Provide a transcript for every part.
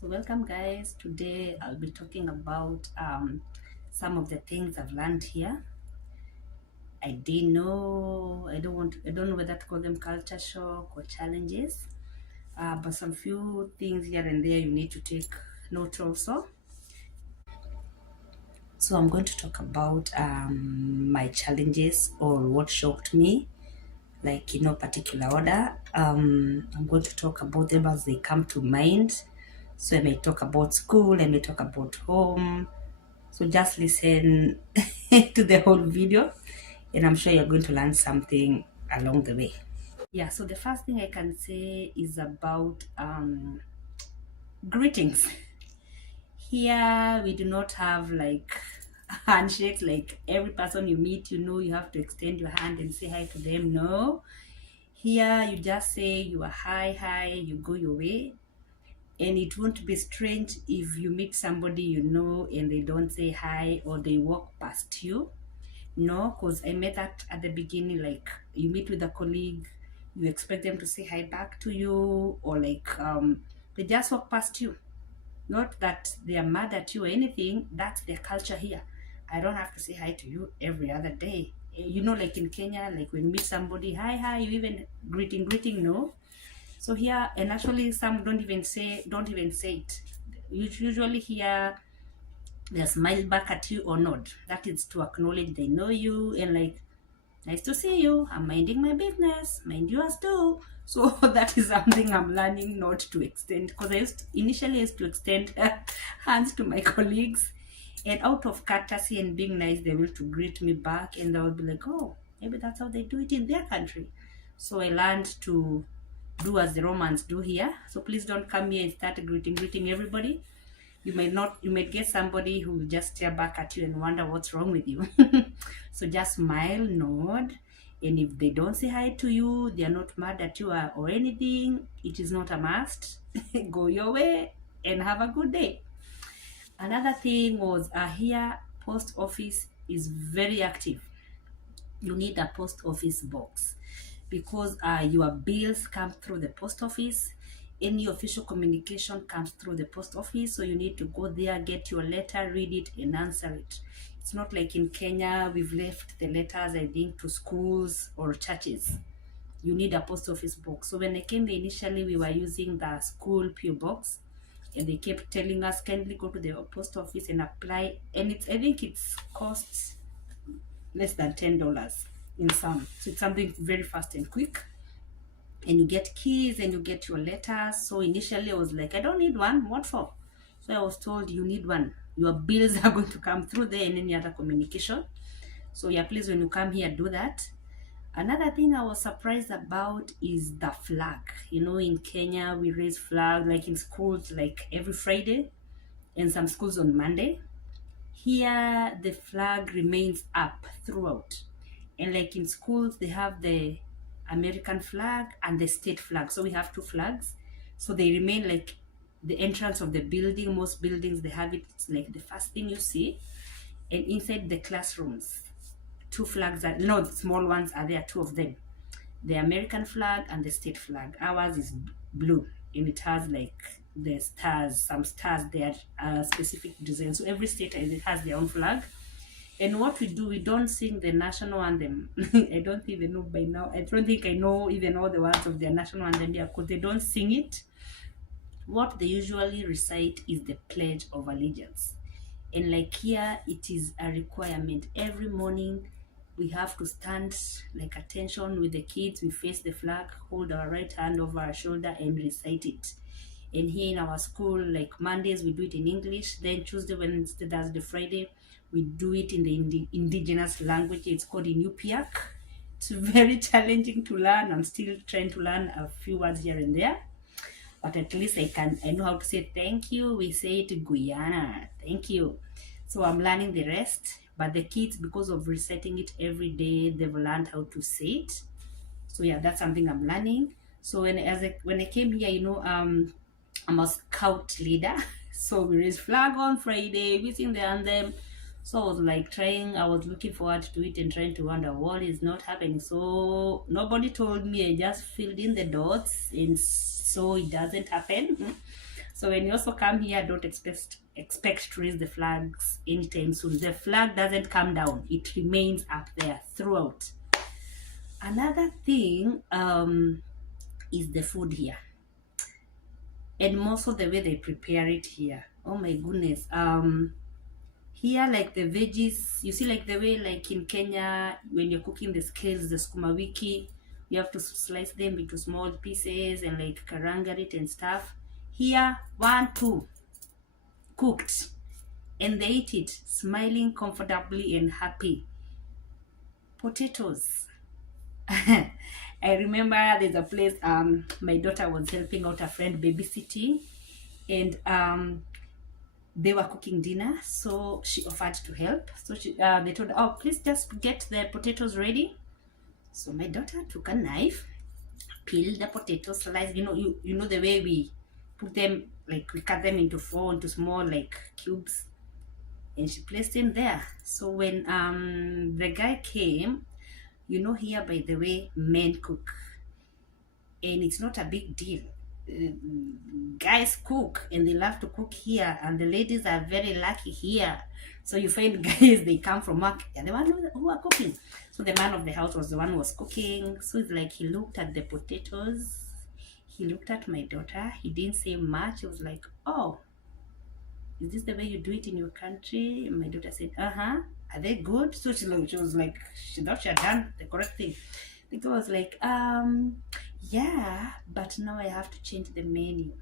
So welcome guys. Today I'll be talking about some of the things I've learned here. I didn't know, I don't know whether to call them culture shock or challenges, but some few things here and there you need to take note also. So I'm going to talk about my challenges or what shocked me, like in no particular order. I'm going to talk about them as they come to mind. So I may talk about school, I may talk about home. So just listen to the whole video, and I'm sure you're going to learn something along the way. Yeah, so the first thing I can say is about greetings. Here, we do not have like handshakes, like every person you meet, you have to extend your hand and say hi to them. No, here you just say you are hi, you go your way. And it won't be strange if you meet somebody and they don't say hi or they walk past you. No, because I met that at the beginning. Like, you meet with a colleague, you expect them to say hi back to you, or like they just walk past you. Not that they are mad at you or anything. That's their culture here. I don't have to say hi to you every other day. Like in Kenya, like when you meet somebody, hi, you even greeting, no. So here, and actually some don't even say it. Usually here, they smile back at you or nod. That is to acknowledge they know you and like, nice to see you. I'm minding my business. Mind yours too. So that is something I'm learning not to extend, because initially I used to extend hands to my colleagues, and out of courtesy and being nice, they will to greet me back, and I will be like, oh, maybe that's how they do it in their country. So I learned to do as the Romans do here. So please don't come here and start greeting everybody. You might get somebody who will just stare back at you and wonder what's wrong with you. So just smile, nod, and if they don't say hi to you, they are not mad at you or anything. It is not a must. Go your way and have a good day. Another thing was here, post office is very active. You need a post office box because your bills come through the post office. Any official communication comes through the post office, so you need to go there, get your letter, read it, and answer it. It's not like in Kenya, we've left the letters, I think, to schools or churches. You need a post office box. So when I came there initially, we were using the school PO box, and they kept telling us, kindly go to the post office and apply. And I think it's costs less than $10 in some. So it's something very fast and quick. And you get keys and you get your letters. So initially I was like, I don't need one. What for? So I was told you need one. Your bills are going to come through there and any other communication. So yeah, please, when you come here, do that. Another thing I was surprised about is the flag. In Kenya, we raise flag like in schools, like every Friday, and some schools on Monday. Here, the flag remains up throughout. And like in schools, they have the American flag and the state flag. So we have two flags. So they remain like the entrance of the building. Most buildings, they have it. It's like the first thing you see. And inside the classrooms, two flags are, no, the small ones are there, two of them. The American flag and the state flag. Ours is blue, and it has like the stars, some stars there, specific design. So every state has their own flag. And what we do, we don't sing the national anthem. I don't even know by now. I don't think I know even all the words of their national anthem here, because they don't sing it. What they usually recite is the Pledge of Allegiance. And like here, it is a requirement. Every morning, we have to stand like attention with the kids. We face the flag, hold our right hand over our shoulder, and recite it. And here in our school, like Mondays, we do it in English. Then Tuesday, Wednesday, Thursday, Friday, we do it in the indigenous language. It's called Inupiaq. It's very challenging to learn. I'm still trying to learn a few words here and there, but at least I know how to say thank you. We say it Guyana, thank you. So I'm learning the rest. But the kids, because of reciting it every day, they've learned how to say it. So yeah, that's something I'm learning. So when I came here, I'm a scout leader. So we raise flag on Friday, we sing the anthem. So I was looking forward to it and trying to wonder what is not happening. So nobody told me, I just filled in the dots, and so it doesn't happen. So when you also come here, don't expect to raise the flags anytime soon. The flag doesn't come down; it remains up there throughout. Another thing is the food here, and also the way they prepare it here. Oh my goodness. Here, like the veggies, you see, like the way, like in Kenya, when you're cooking the scales, the skuma wiki, you have to slice them into small pieces and like karanga it and stuff. Here, one, two, cooked, and they eat it, smiling comfortably and happy. Potatoes. I remember there's a place my daughter was helping out a friend babysitting, and they were cooking dinner, so she offered to help. So they told her, oh, please just get the potatoes ready. So my daughter took a knife, peeled the potatoes, sliced. You know the way we put them, like we cut them into four, into small like cubes, and she placed them there. So when the guy came, here, by the way, men cook, and it's not a big deal. Uh, Guys cook, and they love to cook here, and the ladies are very lucky here. So you find guys, they come from work, and the one who are cooking. So the man of the house was the one who was cooking. So it's like he looked at the potatoes, he looked at my daughter, he didn't say much. He was like, oh, is this the way you do it in your country? And my daughter said, uh-huh. Are they good? So she was like, she thought she had done the correct thing. The girl was like, yeah, but now I have to change the menu.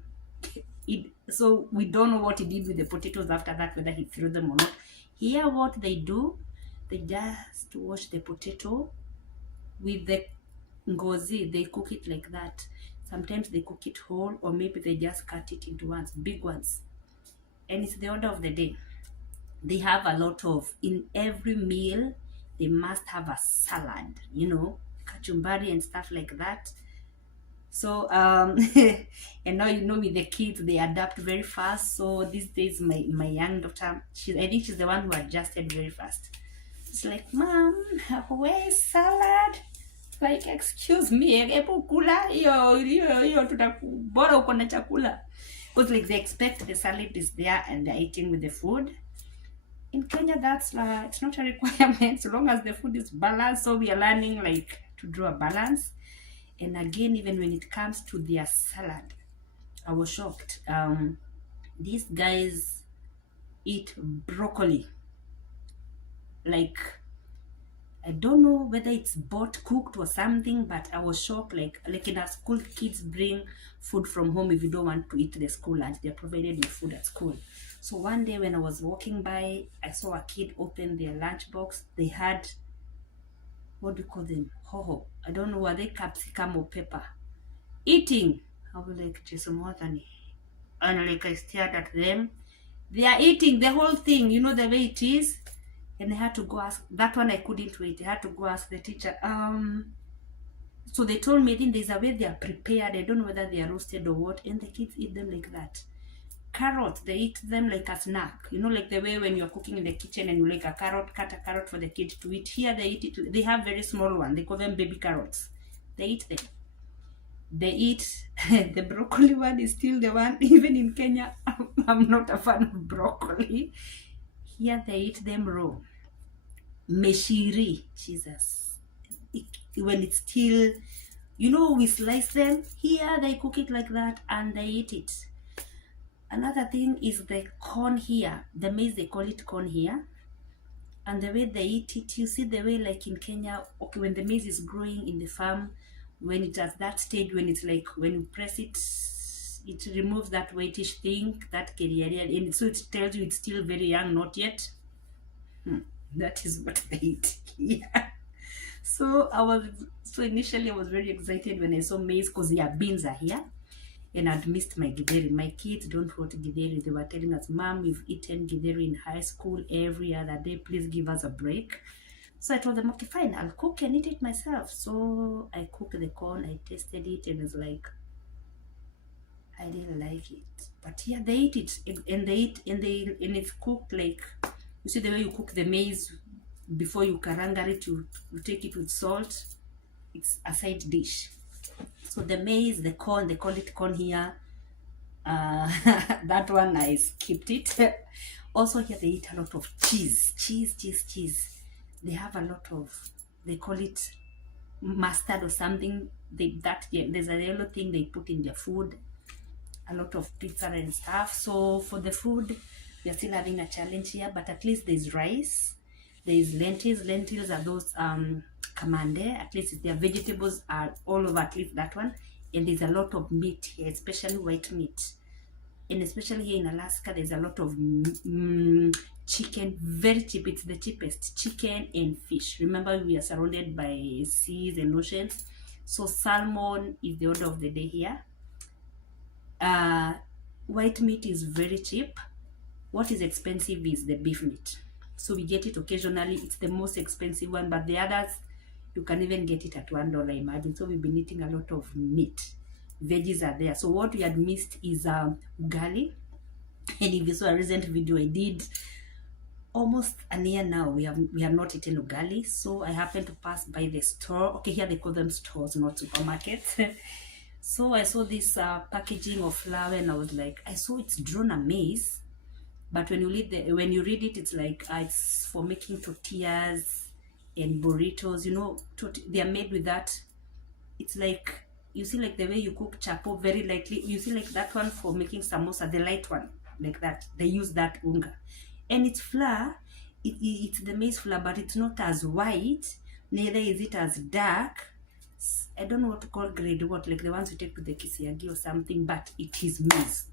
So we don't know what he did with the potatoes after that, whether he threw them or not. Here, what they do, they just wash the potato with the ngozi. They cook it like that. Sometimes they cook it whole, or maybe they just cut it into ones, big ones. And it's the order of the day. They have a lot of, in every meal, they must have a salad, kachumbari and stuff like that. So and now with the kids, they adapt very fast. So these days, my young daughter, I think she's the one who adjusted very fast. It's like, mom, where is salad? Like, excuse me, hebu kula hiyo bora uko na chakula. Because like they expect the salad is there and they're eating with the food. In Kenya, that's it's not a requirement, so long as the food is balanced. So we are learning like to draw a balance. And again, even when it comes to their salad, I was shocked. These guys eat broccoli. Like, I don't know whether it's bought, cooked or something, but I was shocked. Like in our school, kids bring food from home if you don't want to eat the school lunch. They're provided with food at school. So one day when I was walking by, I saw a kid open their lunchbox. They had, what do you call them? Hoho. I don't know, were they capsicum or pepper? Eating. I was like, Jesus, more than. And like I stared at them. They are eating the whole thing, the way it is. And I had to go ask, that one I couldn't wait. I had to go ask the teacher. So they told me, I think there's a way they are prepared. I don't know whether they are roasted or what. And the kids eat them like that. Carrots, they eat them like a snack. Like the way when you're cooking in the kitchen and you like a carrot, cut a carrot for the kid to eat. Here they eat it. They have very small one. They call them baby carrots. They eat them. They eat the broccoli one is still the one. Even in Kenya, I'm not a fan of broccoli. Here they eat them raw. Meshiri, Jesus. When it's still, we slice them. Here they cook it like that and they eat it. Another thing is the corn here. The maize, they call it corn here. And the way they eat it, you see the way like in Kenya, okay, when the maize is growing in the farm, when it's at that stage, when it's like, when you press it, it removes that whitish thing, that keriaria, and so it tells you it's still very young, not yet. That is what they eat here. So initially I was very excited when I saw maize because their beans are here. And I'd missed my githeri. My kids don't want githeri. They were telling us, Mom, we've eaten githeri in high school every other day. Please give us a break. So I told them, okay, fine, I'll cook and eat it myself. So I cooked the corn, I tasted it, and it's like, I didn't like it. But yeah, they eat it, and it's cooked like, you see the way you cook the maize before you karanga it, you take it with salt. It's a side dish. So the maize, the corn, they call it corn here. uh, that one I skipped it. Also here they eat a lot of cheese. They have a lot of, they call it mustard or something. Yeah, there's a yellow thing they put in their food. A lot of pizza and stuff. So for the food, we are still having a challenge here, but at least there's rice, there's lentils are those kamande, at least their vegetables are all over, at least that one. And there's a lot of meat here, especially white meat. And especially here in Alaska, there's a lot of chicken, very cheap. It's the cheapest, chicken and fish. Remember, we are surrounded by seas and oceans, so salmon is the order of the day here. White meat is very cheap. What is expensive is the beef meat, so we get it occasionally. It's the most expensive one, but the others you can even get it at $1, imagine. So we've been eating a lot of meat. Veggies are there. So what we had missed is ugali. And if you saw a recent video I did, almost a year now, we have not eaten ugali. So I happened to pass by the store. Okay, here they call them stores, not supermarkets. So I saw this packaging of flour, and I was like, I saw it's drawn a maize, but when you read it, it's like it's for making tortillas and burritos. You know, they are made with that. It's like, you see, like the way you cook chapo very lightly. You see, like that one for making samosa, the light one, like that. They use that unga, and it's flour. It's the maize flour, but it's not as white. Neither is it as dark. I don't know what to call grade what, like the ones you take to the kisiagi or something, but it is maize.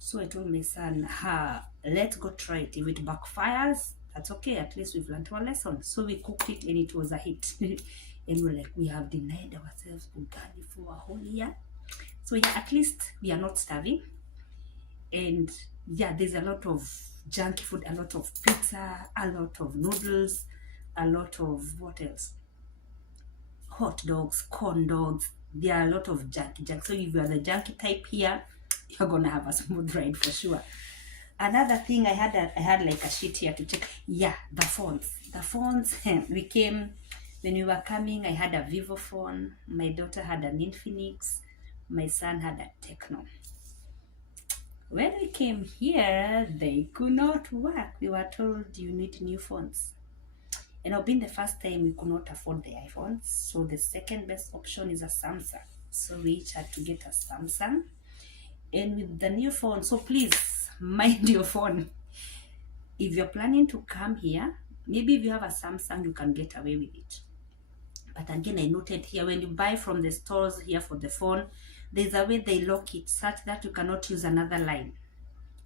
So I told my son, let's go try it. If it backfires, that's okay. At least we've learned our lesson. So we cooked it and it was a hit. And we're like, we have denied ourselves ugali for a whole year. So yeah, at least we are not starving. And yeah, there's a lot of junky food, a lot of pizza, a lot of noodles, a lot of, what else? Hot dogs, corn dogs. There are a lot of junk. So if you are the junky type here, you're gonna have a smooth ride for sure. Another thing, I had like a sheet here to check. Yeah, the phones. We came, when we were coming, I had a Vivo phone. My daughter had an Infinix. My son had a Techno. When we came here, they could not work. We were told you need new phones. And it'll be the first time we could not afford the iPhones. So the second best option is a Samsung. So we each had to get a Samsung. And with the new phone, so please mind your phone. If you're planning to come here, maybe if you have a Samsung, you can get away with it. But again, I noted here, when you buy from the stores here for the phone, there's a way they lock it such that you cannot use another line.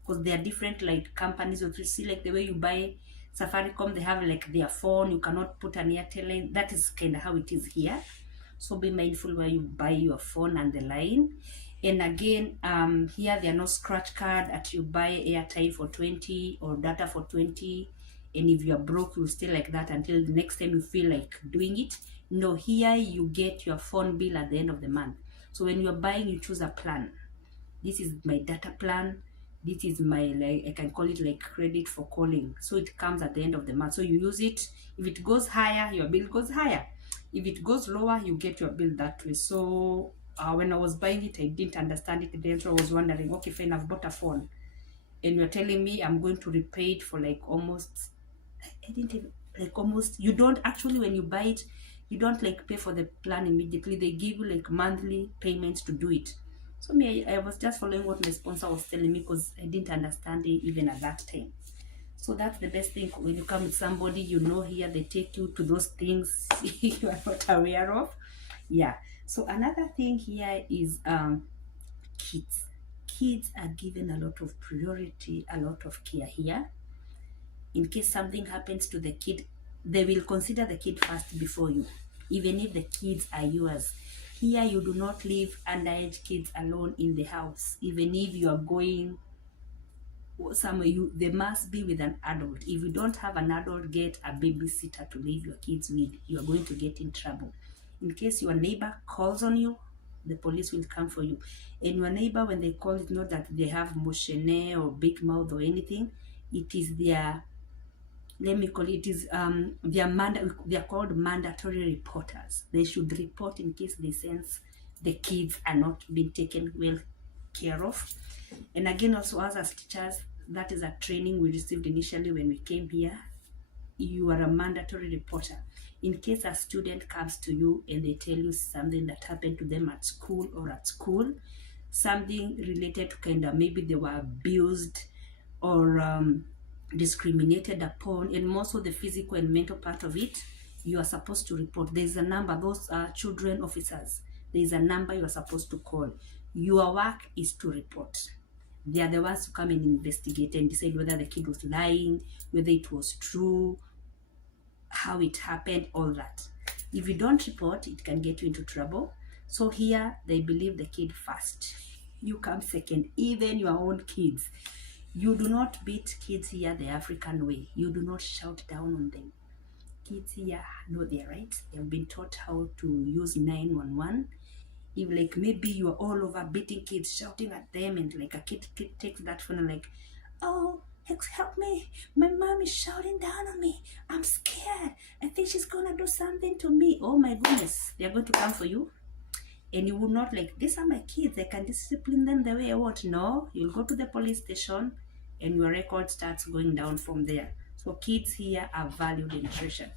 Because there are different like companies, or you see like the way you buy Safaricom, they have like their phone, you cannot put an Airtel line. That is kind of how it is here. So be mindful where you buy your phone and the line. And again, here there are no scratch card that you buy airtime for 20 or data for 20. And if you're broke, you'll stay like that until the next time you feel like doing it. No, here you get your phone bill at the end of the month. So when you're buying, you choose a plan. This is my data plan. This is my, like, I can call it like credit for calling. So it comes at the end of the month. So you use it. If it goes higher, your bill goes higher. If it goes lower, you get your bill that way. So when I was buying it, I didn't understand it then. So I was wondering, okay, fine, I've bought a phone. And you're telling me I'm going to repay it for like almost, I didn't even, like almost, you don't actually, when you buy it, you don't like pay for the plan immediately. They give you like monthly payments to do it. So me, I was just following what my sponsor was telling me because I didn't understand it even at that time. So that's the best thing when you come with somebody, you know, here they take you to those things you are not aware of. Yeah. So another thing here is kids. Kids are given a lot of priority, a lot of care here. In case something happens to the kid, they will consider the kid first before you, even if the kids are yours. Here you do not leave underage kids alone in the house. Even if you are going somewhere, they must be with an adult. If you don't have an adult, get a babysitter to leave your kids with. You are going to get in trouble. In case your neighbor calls on you, the police will come for you. And your neighbor, when they call, it's not that they have moshene or big mouth or anything. It is their, let me call it, is they are called mandatory reporters. They should report in case they sense the kids are not being taken well care of. And again, also us as teachers, that is a training we received initially when we came here. You are a mandatory reporter. In case a student comes to you and they tell you something that happened to them at school or at school, something related to kind of maybe they were abused or discriminated upon, and most of the physical and mental part of it, you are supposed to report. There's a number, those are children officers. There's a number you are supposed to call. Your work is to report. They are the ones who come and investigate and decide whether the kid was lying, whether it was true, how it happened, all that. If you don't report, it can get you into trouble. So here, they believe the kid first. You come second, even your own kids. You do not beat kids here the African way. You do not shout down on them. Kids here know their rights. They have been taught how to use 911. If like maybe you are all over beating kids, shouting at them, and like a kid takes that phone and like, oh, help me, my mom is shouting down on me, I'm scared, I think she's gonna do something to me. Oh my goodness, they are going to come for you. And you will not like, these are my kids, I can discipline them the way I want. No, you'll go to the police station and your record starts going down from there. So kids here are valued and treasured.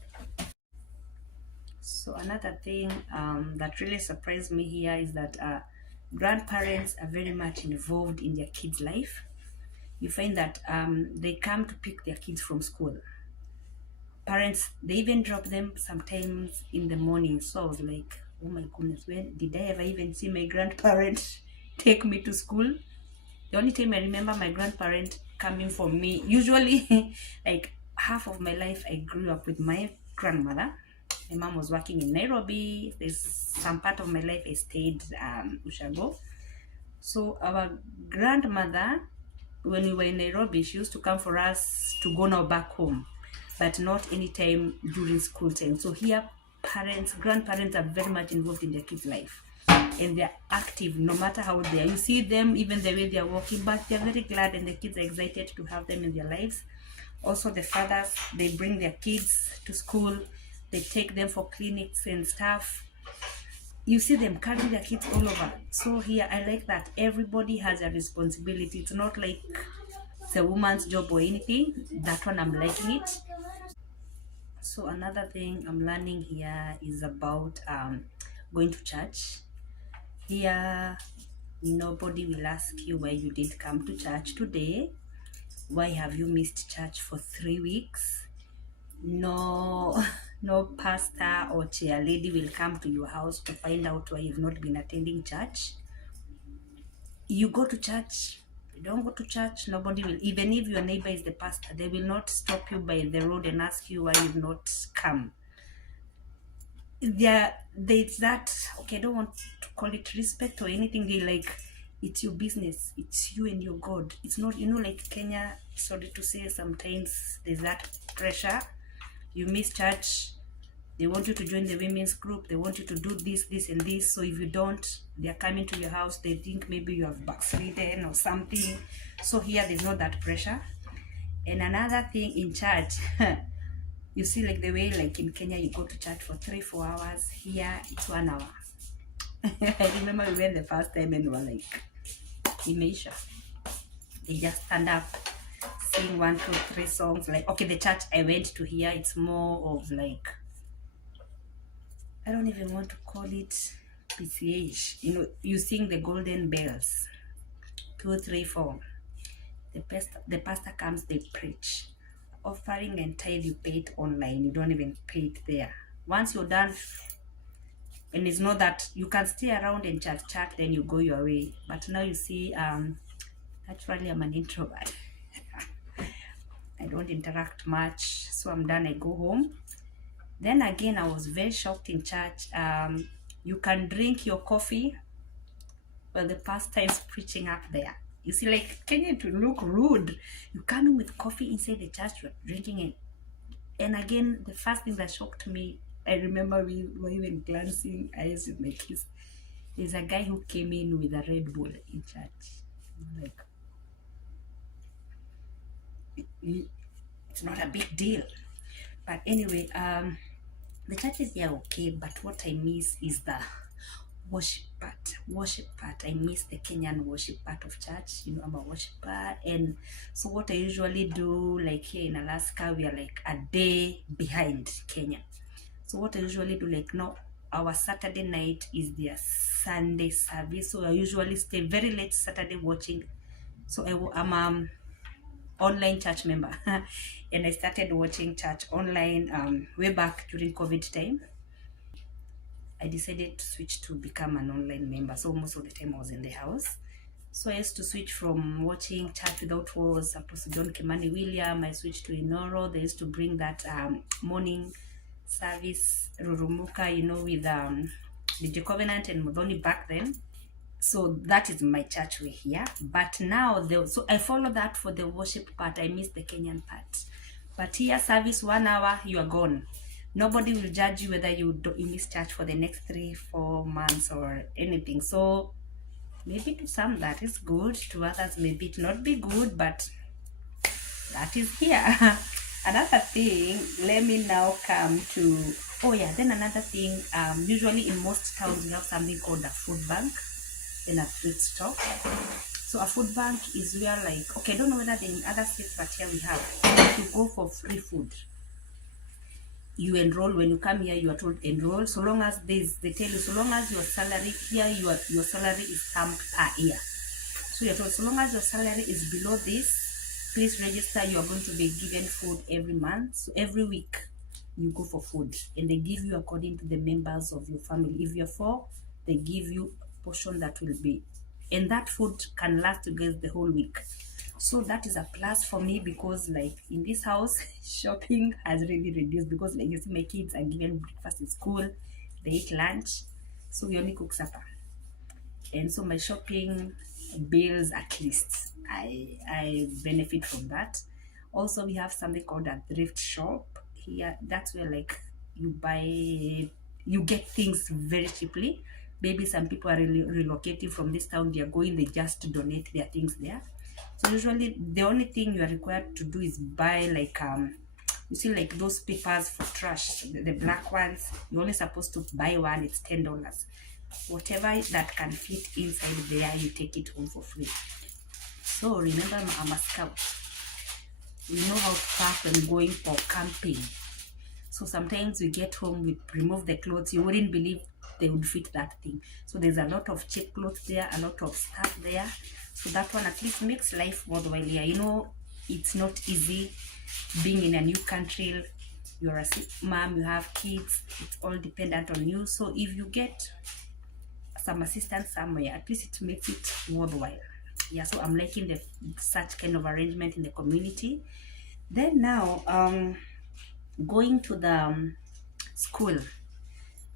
So another thing that really surprised me here is that grandparents are very much involved in their kids' life. You find that they come to pick their kids from school. Parents, they even drop them sometimes in the morning. So I was like, oh my goodness, when did I ever even see my grandparent take me to school? The only time I remember my grandparent coming for me, usually like half of my life I grew up with my grandmother. My mom was working in Nairobi. There's some part of my life I stayed Ushago. So our grandmother, when we were in Nairobi, she used to come for us to go now back home, but not anytime during school time. So here, grandparents are very much involved in their kids' life, and they're active no matter how they are. You see them even the way they're walking, but they're very glad, and the kids are excited to have them in their lives. Also, the fathers, they bring their kids to school, they take them for clinics and stuff. You see them carrying their kids all over. So here, I like that everybody has a responsibility. It's not like it's a woman's job or anything. That one, I'm liking it. So another thing I'm learning here is about going to church. Here, nobody will ask you why you didn't come to church today. Why have you missed church for 3 weeks? No, no pastor or chair lady will come to your house to find out why you've not been attending church. You go to church. You don't go to church, nobody will. Even if your neighbor is the pastor, they will not stop you by the road and ask you why you've not come. There's that, okay, I don't want to call it respect or anything. They like, it's your business, it's you and your God. It's not, like Kenya, sorry to say, sometimes there's that pressure. You miss church, they want you to join the women's group, they want you to do this and this. So if you don't, they're coming to your house, they think maybe you have backslidden or something. So here there's not that pressure. And another thing in church, you see, like the way like in Kenya you go to church for 3-4 hours, here it's 1 hour. I remember we went the first time and we were like, Imeisha. They just stand up, sing 1, 2, 3 songs. Like, okay, the church I went to here, it's more of like, I don't even want to call it PCH. You sing the golden bells, 2, 3, 4. The pastor comes, they preach. Offering and tithe, you pay it online. You don't even pay it there. Once you're done, and it's not that you can stay around and chat, then you go your way. But now you see, naturally I'm an introvert. I don't interact much, so I'm done, I go home. Then again, I was very shocked in church. You can drink your coffee while the pastor is preaching up there. You see, like, Kenya, to look rude. You coming with coffee inside the church, you're drinking it. And again, the first thing that shocked me, I remember we were even glancing eyes with my kids. There's a guy who came in with a Red Bull in church. Like, it's not a big deal. But anyway, the churches, yeah, okay. But what I miss is the worship part. I miss the Kenyan worship part of church. You know, I'm a worshiper. And so what I usually do, like here in Alaska, we are like a day behind Kenya. So what I usually do, like now, our Saturday night is their Sunday service. So I usually stay very late Saturday watching. So I'm online church member and I started watching church online way back during COVID time. I decided to switch to become an online member. So most of the time I was in the house. So I used to switch from watching Church Without Walls, Apostle John Kimani William. I switched to Inoro. They used to bring that morning service, Rurumuka, you know, with DJ Covenant and Modoni back then. So that is my church way here. But now, so I follow that for the worship part. I miss the Kenyan part. But here, service 1 hour, you are gone. Nobody will judge you whether you miss church for the next 3-4 months or anything. So maybe to some that is good, to others maybe it not be good, but that is here. Another thing, let me now come to, oh yeah, then another thing, usually in most towns we have something called a food bank and a thrift store. So a food bank is where, like, okay, I don't know whether in other states, but here we have, if you go for free food, you enroll. When you come here, you are told enroll. So long as they tell you, so long as your salary here, your salary is stamped per year. So you're told, so long as your salary is below this, please register. You are going to be given food every month. So every week you go for food, and they give you according to the members of your family. If you're 4, they give you a portion that will be, and that food can last you guys the whole week. So that is a plus for me, because like in this house, shopping has really reduced, because like you see, my kids are given breakfast in school, they eat lunch, so we only cook supper. And so my shopping bills, at least I benefit from that. Also, we have something called a thrift shop here. That's where like you get things very cheaply. Maybe some people are relocating from this town, they are going, they just donate their things there. So usually the only thing you are required to do is buy like you see, like those papers for trash, the black ones, you're only supposed to buy one. It's $10. Whatever that can fit inside there, you take it home for free. So remember, I'm a scout. We know how to pack when going for camping. So sometimes we get home, we remove the clothes, you wouldn't believe they would fit that thing. So there's a lot of cheap clothes there, a lot of stuff there. So that one at least makes life worthwhile here. You know, it's not easy being in a new country. You're a sick mom, you have kids, it's all dependent on you. So if you get some assistance somewhere, at least it makes it worthwhile. Yeah, so I'm liking such kind of arrangement in the community. Then now, going to the school.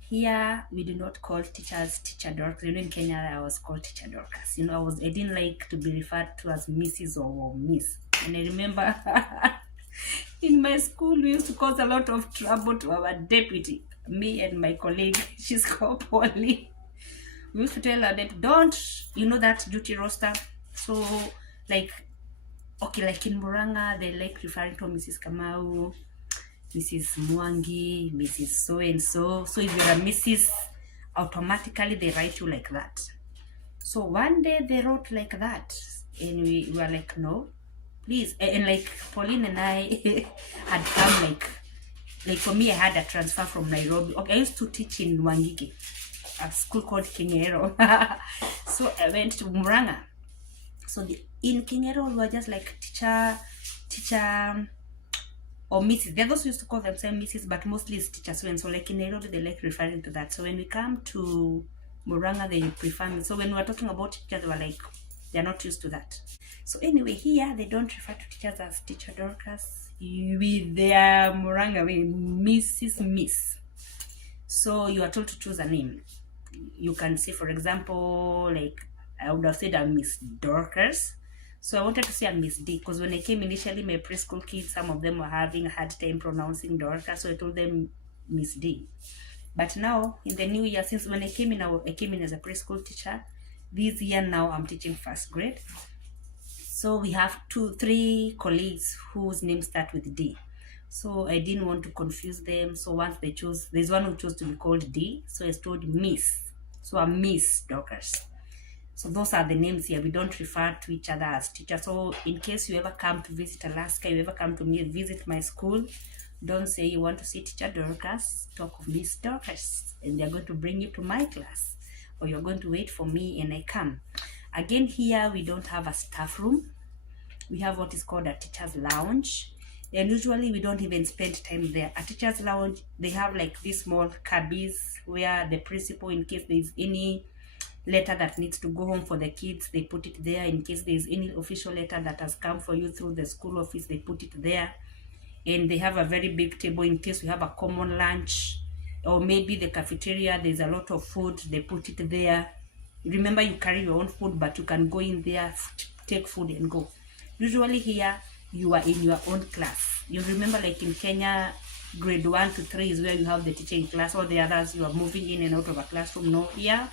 Here, we do not call teachers Teacher Dorcas. You know, in Kenya, I was called Teacher Dorcas. You know, I didn't like to be referred to as Mrs. or Miss. And I remember in my school, we used to cause a lot of trouble to our deputy. Me and my colleague, she's called Polly. We used to tell her that don't, you know, that duty roster. So, like, okay, like in Muranga, they like referring to Mrs. Kamau, Mrs. Mwangi, Mrs. So-and-so. So if you're a Mrs., automatically they write you like that. So one day they wrote like that, and we were like, no, please. And like Pauline and I had come like for me, I had a transfer from Nairobi. Okay, I used to teach in Wangige, a school called Kingero. So I went to Muranga. So in Kingero, we were just like teacher, or Mrs. The others used to call themselves Mrs., but mostly it's teachers. So like in Nairobi, they like referring to that. So when we come to Muranga, they prefer me. So when we were talking about teachers, they were like, they're not used to that. So anyway, here they don't refer to teachers as Teacher Dorcas. With their Muranga way, Mrs. Miss. So you are told to choose a name. You can say, for example, like I would have said a Miss Dorcas. So I wanted to say a Miss D, because when I came initially, my preschool kids, some of them were having a hard time pronouncing Dorcas, so I told them Miss D. But now, in the new year, since when I came in as a preschool teacher. This year now, I'm teaching 1st grade. So we have 3 colleagues whose names start with D. So I didn't want to confuse them. So once they chose, there's one who chose to be called D. So I told Miss. So I'm Miss Dorcas. So those are the names here. We don't refer to each other as teachers. So in case you ever come to visit Alaska, you ever come to me visit my school, don't say you want to see Teacher Dorcas, talk of Miss Dorcas, and they're going to bring you to my class, or you're going to wait for me and I come. Again, here we don't have a staff room. We have what is called a teacher's lounge, and usually we don't even spend time there. A teacher's lounge, they have like these small cabins where the principal, in case there's any letter that needs to go home for the kids, they put it there. In case there's any official letter that has come for you through the school office, they put it there. And they have a very big table in case we have a common lunch, or maybe the cafeteria, there's a lot of food, they put it there. Remember, you carry your own food, but you can go in there, take food and go. Usually here you are in your own class. You remember, like in Kenya, grade 1 to 3 is where you have the teaching class. All the others, you are moving in and out of a classroom. No, here,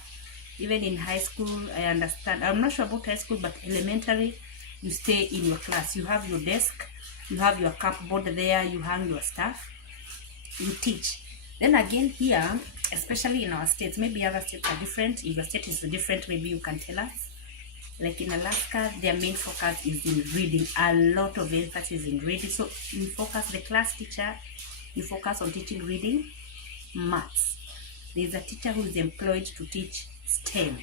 even in high school, I understand, I'm not sure about high school, but elementary, you stay in your class. You have your desk, you have your cupboard there, you hang your stuff, you teach. Then again here, especially in our states, maybe other states are different. If your state is different, maybe you can tell us. Like in Alaska, their main focus is in reading. A lot of emphasis in reading. So you focus, the class teacher, you focus on teaching reading, maths. There's a teacher who is employed to teach STEM.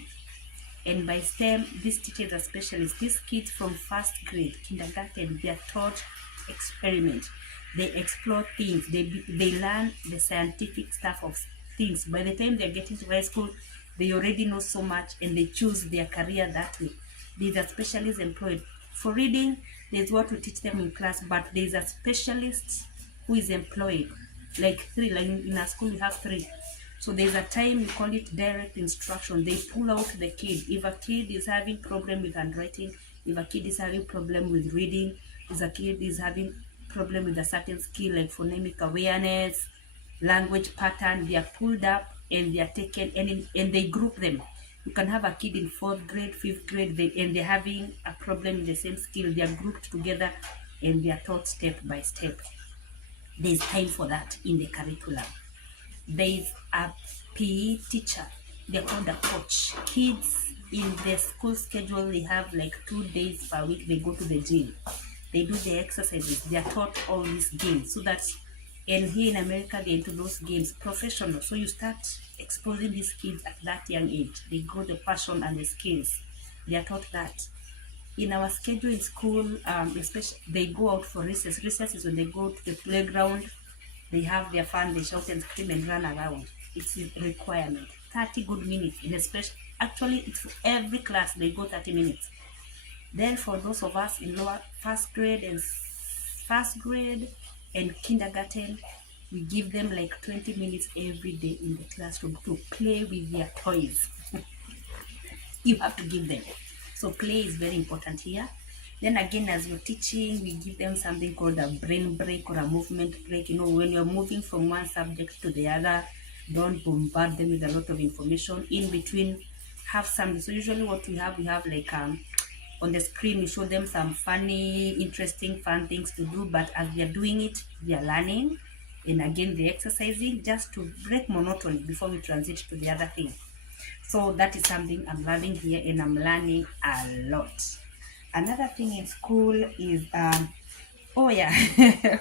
And by STEM, this teacher is a specialist. These kids from first grade, kindergarten, they are taught experiment. They explore things. They learn the scientific stuff of things. By the time they're getting to high school, they already know so much and they choose their career that way. There's a specialist employed. For reading, there's what we teach them in class, but there's a specialist who is employed. Like 3, like in our school we have 3. So there's a time, we call it direct instruction. They pull out the kid. If a kid is having problem with handwriting, if a kid is having problem with reading, if a kid is having problem with a certain skill like phonemic awareness, language pattern, they are pulled up and they are taken and they group them. You can have a kid in 4th grade, 5th grade, and they're having a problem with the same skill. They are grouped together and they are taught step by step. There's time for that in the curriculum. There's a PE teacher. They're called a coach. Kids in the school schedule, they have like 2 days per week. They go to the gym. They do the exercises. They are taught all these games. So that, and here in America, they into those games professional. So you start exposing these kids at that young age. They grow the passion and the skills. They are taught that. In our schedule in school, especially, they go out for recess. Recess is when they go to the playground. They have their fun, they shout and scream and run around. It's a requirement. 30 good minutes. And especially, actually, it's for every class, they go 30 minutes. Then for those of us in lower first grade and kindergarten, we give them like 20 minutes every day in the classroom to play with their toys. You have to give them. So play is very important here. Then again, as you're teaching, we give them something called a brain break or a movement break. You know, when you're moving from one subject to the other, don't bombard them with a lot of information. In between, have some. So usually what we have like on the screen, we show them some funny, interesting, fun things to do. But as they're doing it, they're learning. And again, they're exercising just to break monotony before we transit to the other thing. So that is something I'm loving here, and I'm learning a lot. Another thing in school is, oh yeah,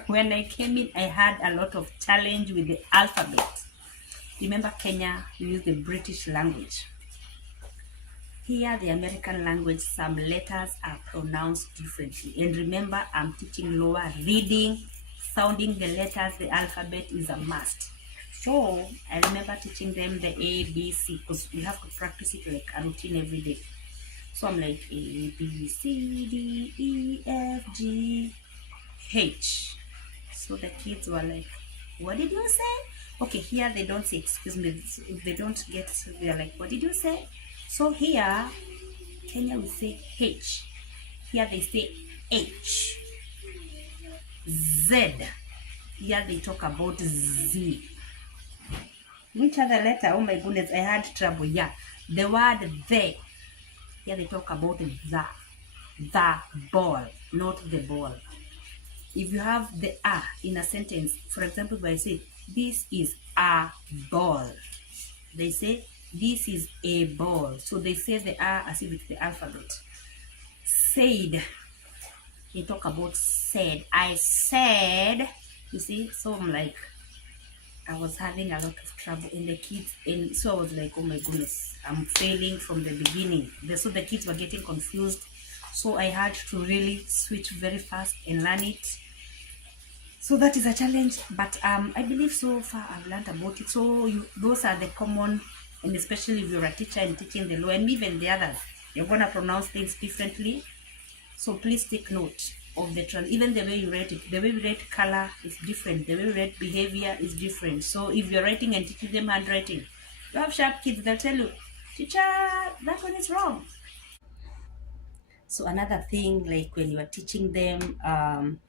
when I came in, I had a lot of challenge with the alphabet. Remember Kenya, we use the British language. Here, the American language, some letters are pronounced differently. And remember, I'm teaching lower reading, sounding the letters, the alphabet is a must. So I remember teaching them the A, B, C, because we have to practice it like a routine every day. So I'm like A, B, C, D, E, F, G, H. So the kids were like, what did you say? Okay, here they don't say, excuse me, if they don't get, they're like, what did you say? So here, Kenya will say H. Here they say H. Z. Here they talk about Z. Which other letter? Oh my goodness, I had trouble. Yeah, the word the. Here they talk about the ball, not the ball. If you have the a in a sentence, for example, if I say, this is a ball, they say This is a ball. So they say the R as if it's the alphabet. Said. They talk about said. I said. You see? So I'm like, I was having a lot of trouble in the kids. And so I was like, oh my goodness, I'm failing from the beginning. So the kids were getting confused. So I had to really switch very fast and learn it. So that is a challenge, but I believe so far I've learned about it. So those are the common, and especially if you're a teacher and teaching the law, and even the others, you're gonna pronounce things differently. So please take note of the even the way you write it. The way we write color is different. The way we write behavior is different. So if you're writing and teaching them handwriting, you have sharp kids that tell you, teacher, that one is wrong. So another thing, like when you are teaching them,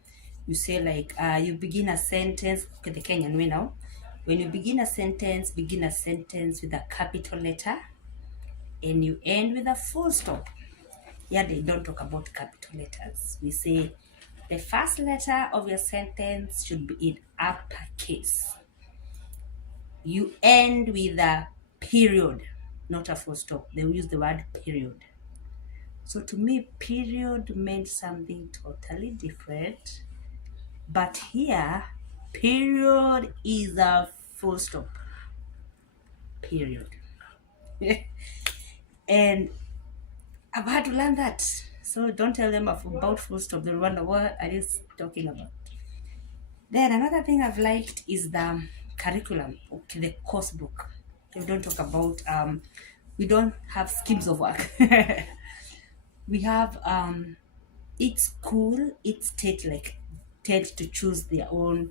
you say like you begin a sentence. Okay, the Kenyan way now. When you begin a sentence with a capital letter, and you end with a full stop. Yeah, they don't talk about capital letters. We say the first letter of your sentence should be in uppercase. You end with a period, not a full stop. They will use the word period. So to me, period meant something totally different. But here, period is a full stop. Period. And I've had to learn that. So don't tell them about full stop. They'll wonder what are you talking about. Then another thing I've liked is the curriculum, okay, the course book. We don't talk about we don't have schemes of work. We have each school, each state like tend to choose their own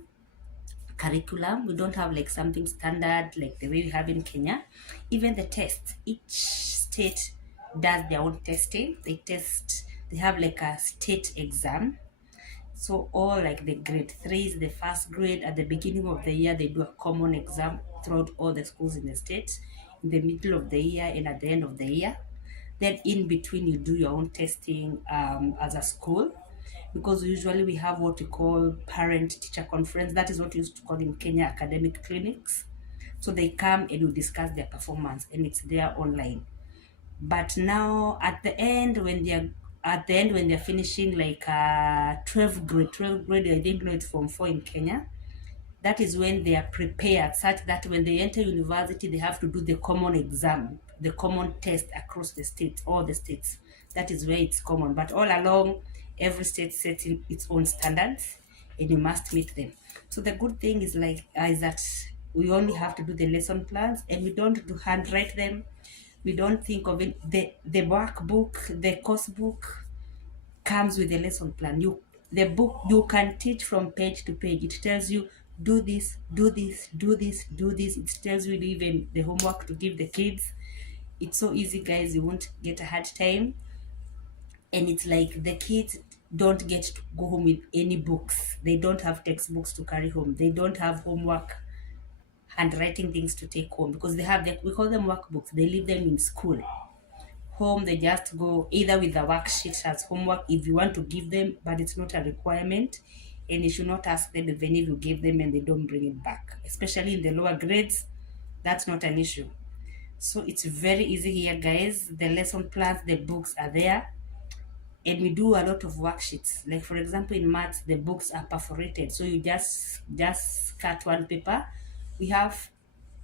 curriculum. We don't have like something standard like the way we have in Kenya. Even the tests, each state does their own testing. They have like a state exam. So all like the grade threes, the first grade at the beginning of the year, they do a common exam throughout all the schools in the state, in the middle of the year and at the end of the year. Then in between, you do your own testing as a school, because usually we have what we call parent teacher conference. That is what we used to call in Kenya academic clinics. So they come and we discuss their performance, and it's there online. But now when they're finishing like 12th grade, I didn't know it's Form 4 in Kenya. That is when they are prepared such that when they enter university, they have to do the common exam, the common test across the states, all the states. That is where it's common. But all along, every state sets in its own standards, and you must meet them. So the good thing is is that we only have to do the lesson plans, and we don't do handwrite them. We don't think of it. The workbook, the course book comes with a lesson plan. The book you can teach from page to page. It tells you do this, do this, do this, do this. It tells you even the homework to give the kids. It's so easy, guys. You won't get a hard time. And it's like the kids don't get to go home with any books. They don't have textbooks to carry home. They don't have homework handwriting things to take home, because we call them workbooks. They leave them in school. Home, they just go either with the worksheet as homework if you want to give them, but it's not a requirement. And you should not ask them even if you give them and they don't bring it back, especially in the lower grades. That's not an issue. So it's very easy here, guys. The lesson plans, the books are there, and we do a lot of worksheets. Like for example, in maths, the books are perforated, so you just cut one paper. We have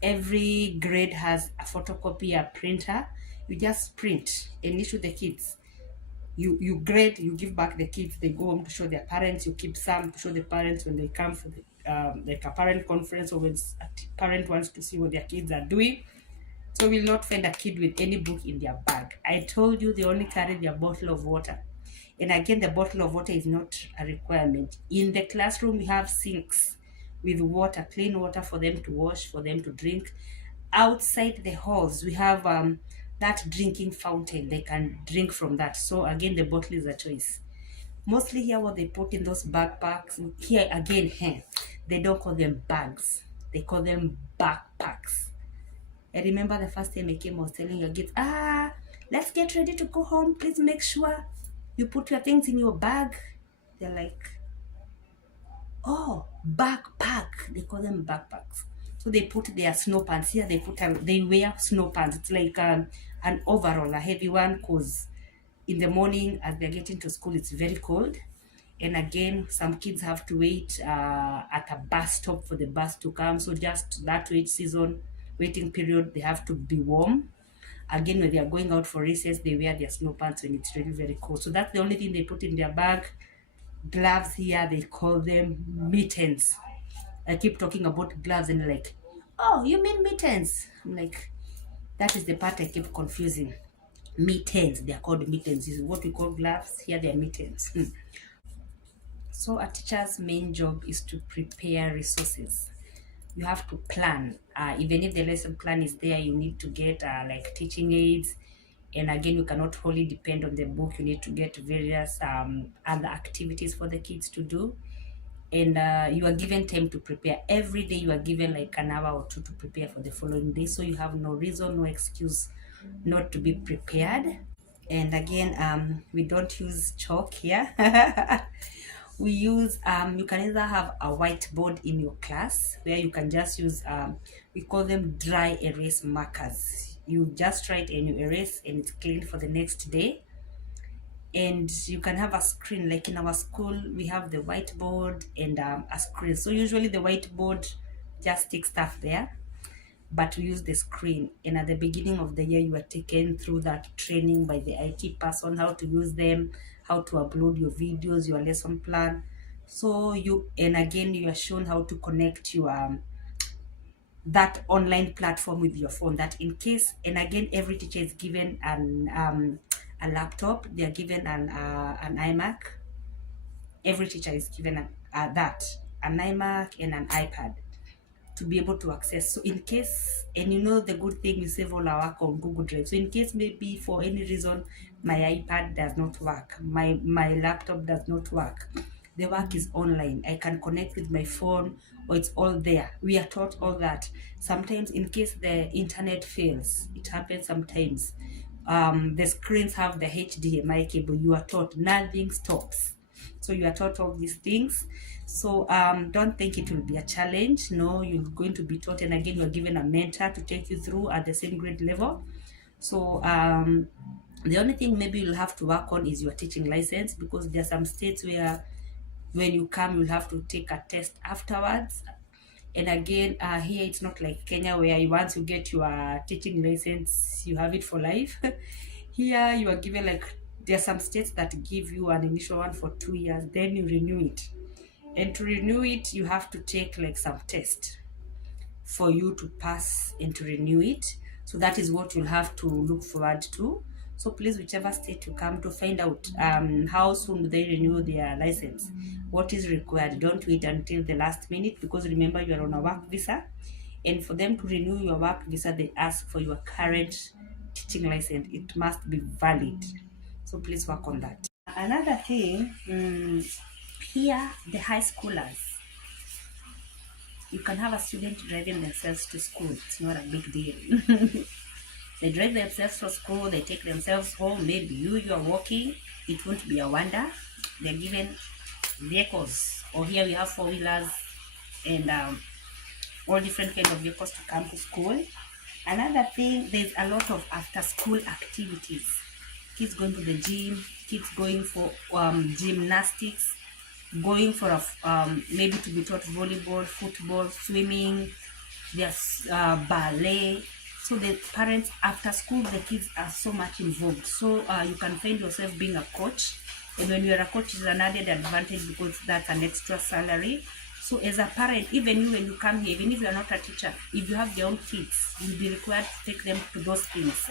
every grade has a photocopy, a printer. You just print and issue the kids. You grade, you give back the kids. They go home to show their parents. You keep some to show the parents when they come for the like a parent conference, or when a parent wants to see what their kids are doing. So we'll not find a kid with any book in their bag. I told you they only carry their bottle of water. And again, the bottle of water is not a requirement. In the classroom, we have sinks with water, clean water for them to wash, for them to drink. Outside the halls, we have that drinking fountain. They can drink from that. So again, the bottle is a choice. Mostly here, what they put in those backpacks, here again, they don't call them bags. They call them backpacks. I remember the first time I came, I was telling your kids, let's get ready to go home. Please make sure you put your things in your bag. They're like, oh, backpack. They call them backpacks. So they put their snow pants here. They wear snow pants. It's like an overall, a heavy one, because in the morning as they're getting to school, it's very cold. And again, some kids have to wait at a bus stop for the bus to come. So just that waiting period, they have to be warm. Again, when they are going out for recess, they wear their snow pants when it's really very cold. So that's the only thing they put in their bag. Gloves here, they call them mittens. I keep talking about gloves and they're like, oh, you mean mittens? I'm like, that is the part I keep confusing. Mittens, they are called mittens. This is what we call gloves. Here they are mittens. So a teacher's main job is to prepare resources. You have to plan. Even if the lesson plan is there, you need to get like teaching aids. And again, you cannot wholly depend on the book. You need to get various other activities for the kids to do. And you are given time to prepare. Every day you are given like an hour or two to prepare for the following day. So you have no reason, no excuse not to be prepared. And again, we don't use chalk here. We use you can either have a whiteboard in your class where you can just use we call them dry erase markers. You just write and you erase and it's clean for the next day. And you can have a screen, like in our school we have the whiteboard and a screen. So usually the whiteboard just sticks stuff there, but we use the screen. And at the beginning of the year, you are taken through that training by the IT person, how to use them, how to upload your videos, your lesson plan. So and again, you are shown how to connect your that online platform with your phone, that in case. And again, every teacher is given a laptop. They are given an iMac. Every teacher is given an iMac and an iPad to be able to access. So in case, and you know the good thing, we save all our work on Google Drive. So in case maybe for any reason my iPad does not work, my laptop does not work, the work is online. I can connect with my phone, or it's all there. We are taught all that. Sometimes in case the internet fails, it happens sometimes. The screens have the HDMI cable. You are taught nothing stops. So you are taught all these things. So don't think it will be a challenge. No, you're going to be taught, and again, you're given a mentor to take you through at the same grade level. So the only thing maybe you'll have to work on is your teaching license, because there are some states where when you come, you'll have to take a test afterwards. And again, here it's not like Kenya where once you get your teaching license, you have it for life. Here you are given, like, there are some states that give you an initial one for 2 years, then you renew it. And to renew it, you have to take like some test for you to pass and to renew it. So that is what you'll have to look forward to. So please, whichever state you come to, find out how soon do they renew their license, what is required. Don't wait until the last minute, because remember, you are on a work visa, and for them to renew your work visa, they ask for your current teaching license. It must be valid. So please work on that. Another thing, here the high schoolers, you can have a student driving themselves to school. It's not a big deal. They drive themselves to school, they take themselves home. Maybe you are walking, it won't be a wonder. They're given vehicles, or here we have four-wheelers and all different kinds of vehicles to come to school. Another thing, there's a lot of after-school activities. Kids going to the gym, kids going for gymnastics, going for maybe to be taught volleyball, football, swimming, there's ballet. So the parents, after school, the kids are so much involved. So you can find yourself being a coach. And when you're a coach, it's an added advantage, because that's an extra salary. So as a parent, even you, when you come here, even if you're not a teacher, if you have your own kids, you'll be required to take them to those things,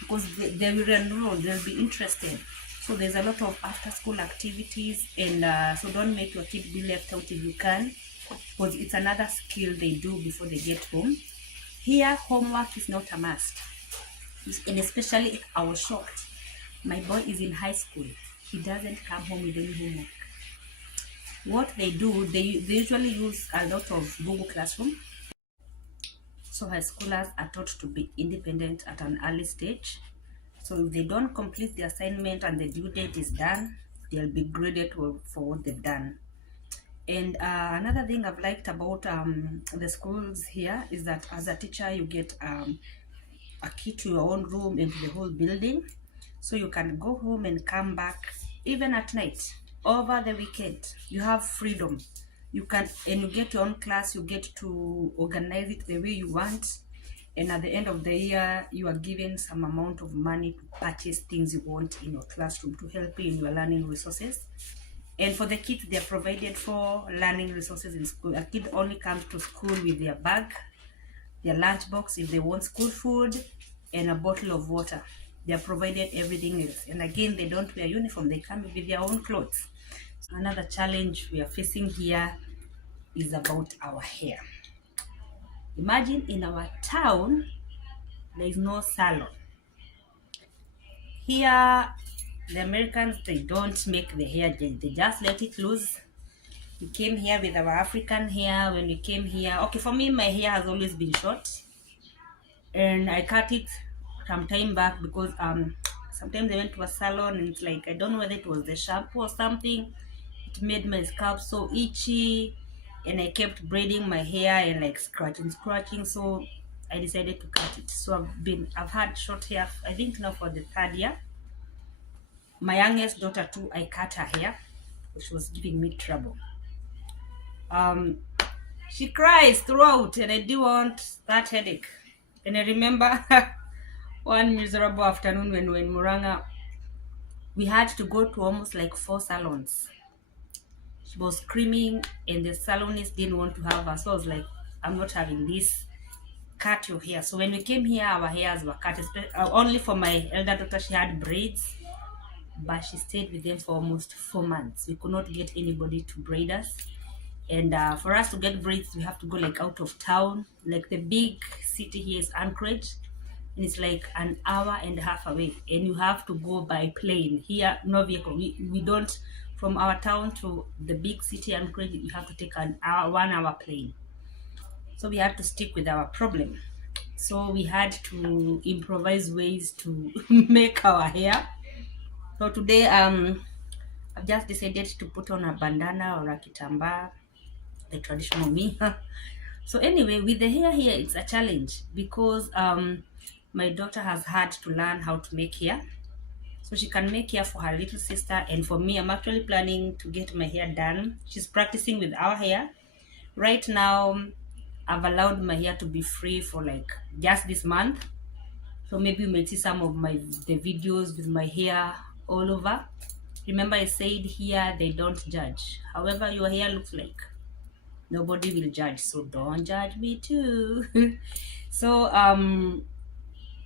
because they will enroll, they'll be interested. So there's a lot of after-school activities, and so don't make your kid be left out if you can, because it's another skill they do before they get home. Here, homework is not a must, and especially I was shocked. My boy is in high school. He doesn't come home with any homework. What they do, they usually use a lot of Google Classroom. So high schoolers are taught to be independent at an early stage. So if they don't complete the assignment and the due date is done, they'll be graded for what they've done. And another thing I've liked about the schools here is that as a teacher, you get a key to your own room and to the whole building. So you can go home and come back even at night, over the weekend. You have freedom. You can, and you get your own class, you get to organize it the way you want. And at the end of the year, you are given some amount of money to purchase things you want in your classroom to help you in your learning resources. And for the kids, they are provided for learning resources in school. A kid only comes to school with their bag, their lunch box if they want school food, and a bottle of water. They are provided everything else. And again, they don't wear uniform, they come with their own clothes. Another challenge we are facing here is about our hair. Imagine in our town, there is no salon. Here, the Americans, they don't make the hair, they just let it loose. We came here with our African hair. When we came here, okay, for me, my hair has always been short, and I cut it some time back because sometimes I went to a salon and it's like, I don't know whether it was the shampoo or something, it made my scalp so itchy, and I kept braiding my hair and like scratching, so I decided to cut it. So I've had short hair, I think now for the third year. My youngest daughter too, I cut her hair, which was giving me trouble. She cries throughout, and I do want that headache. And I remember one miserable afternoon when we were in Muranga, we had to go to almost like 4 salons. She was screaming, and the salonist didn't want to have her. So I was like, I'm not having this. Cut your hair. So when we came here, our hairs were cut. Only for my elder daughter, she had braids, but she stayed with them for almost 4 months. We could not get anybody to braid us. And for us to get braids, we have to go like out of town. Like the big city here is Anchorage, and it's like an hour and a half away, and you have to go by plane. Here, no vehicle. We don't, from our town to the big city Anchorage, you have to take an hour, 1 hour plane. So we had to stick with our problem. So we had to improvise ways to make our hair. So today, I've just decided to put on a bandana or a kitamba, the traditional me. So anyway, with the hair here, it's a challenge because my daughter has had to learn how to make hair. So she can make hair for her little sister, and for me, I'm actually planning to get my hair done. She's practicing with our hair. Right now, I've allowed my hair to be free for like just this month. So maybe you may see some of the videos with my hair all over. Remember, I said here they don't judge. However your hair looks like, nobody will judge. So don't judge me too. So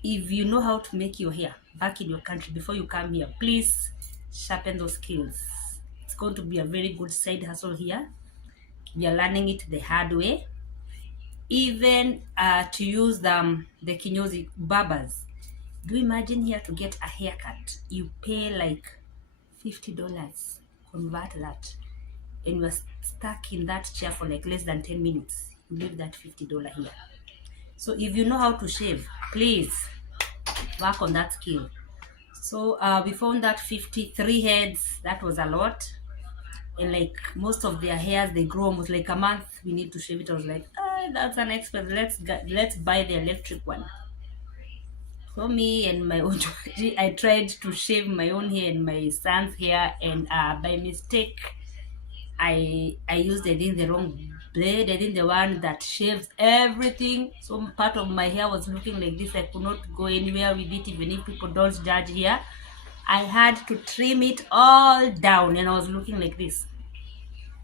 if you know how to make your hair back in your country before you come here, please sharpen those skills. It's going to be a very good side hustle here. You're learning it the hard way. Even to use the kinyozi barbers. Do you imagine here to get a haircut? You pay like $50. Convert that, and you're stuck in that chair for like less than 10 minutes. You leave that $50 here. So if you know how to shave, please work on that skill. So we found that 53 heads, that was a lot. And like most of their hairs, they grow almost like a month. We need to shave it. I was like, that's an expense. Let's buy the electric one. For me and my own, I tried to shave my own hair and my son's hair, and by mistake, I used, I think, the wrong blade. I think the one that shaves everything. So part of my hair was looking like this. I could not go anywhere with it, even if people don't judge here. I had to trim it all down, and I was looking like this.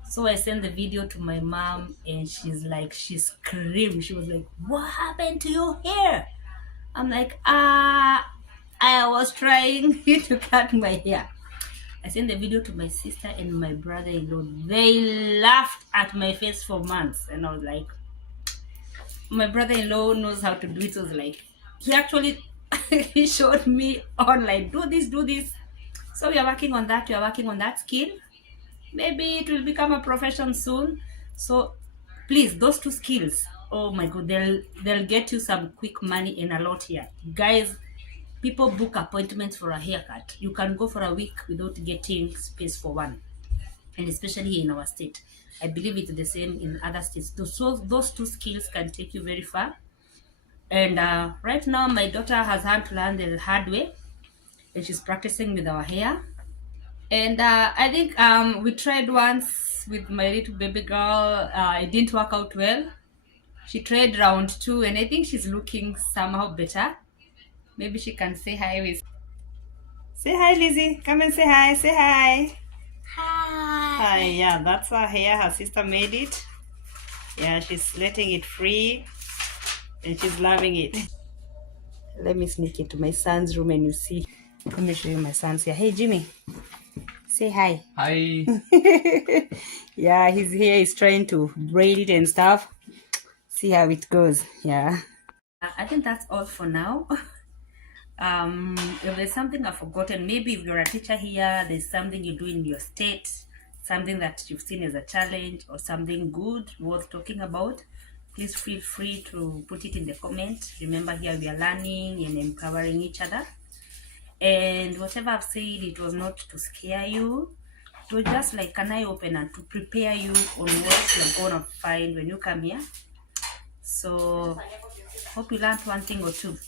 So I sent the video to my mom, and she screamed. She was like, "What happened to your hair?" I'm like, I was trying to cut my hair. I sent the video to my sister and my brother-in-law. They laughed at my face for months, and I was like, my brother-in-law knows how to do it. So I was like, he actually he showed me online, do this. So we are working on that. We are working on that skill. Maybe it will become a profession soon. So please, those 2 skills, oh my god, they'll get you some quick money and a lot here, guys. People book appointments for a haircut. You can go for a week without getting space for one. and especially in our state. I believe it's the same in other states. So those two skills can take you very far. And right now, my daughter has had to learn the hard way, and she's practicing with our hair. And I think we tried once with my little baby girl. It didn't work out well. She tried round two, and I think she's looking somehow better. Maybe she can say hi with. Say hi, Lizzie. Come and say hi. Say hi. Hi. Yeah, that's her hair. Her sister made it. Yeah, she's letting it free, and she's loving it. Let me sneak into my son's room and you see. Let me show you my son's here. Hey, Jimmy. Say hi. Hi. Yeah, he's here. He's trying to braid it and stuff. See how it goes. Yeah. I think that's all for now. If there's something I've forgotten, maybe if you're a teacher here, there's something you do in your state, something that you've seen as a challenge or something good worth talking about, please feel free to put it in the comment. Remember, here we are learning and empowering each other. And whatever I've said, it was not to scare you. It was just like an eye opener to prepare you on what you're gonna find when you come here. So hope you learned one thing or two.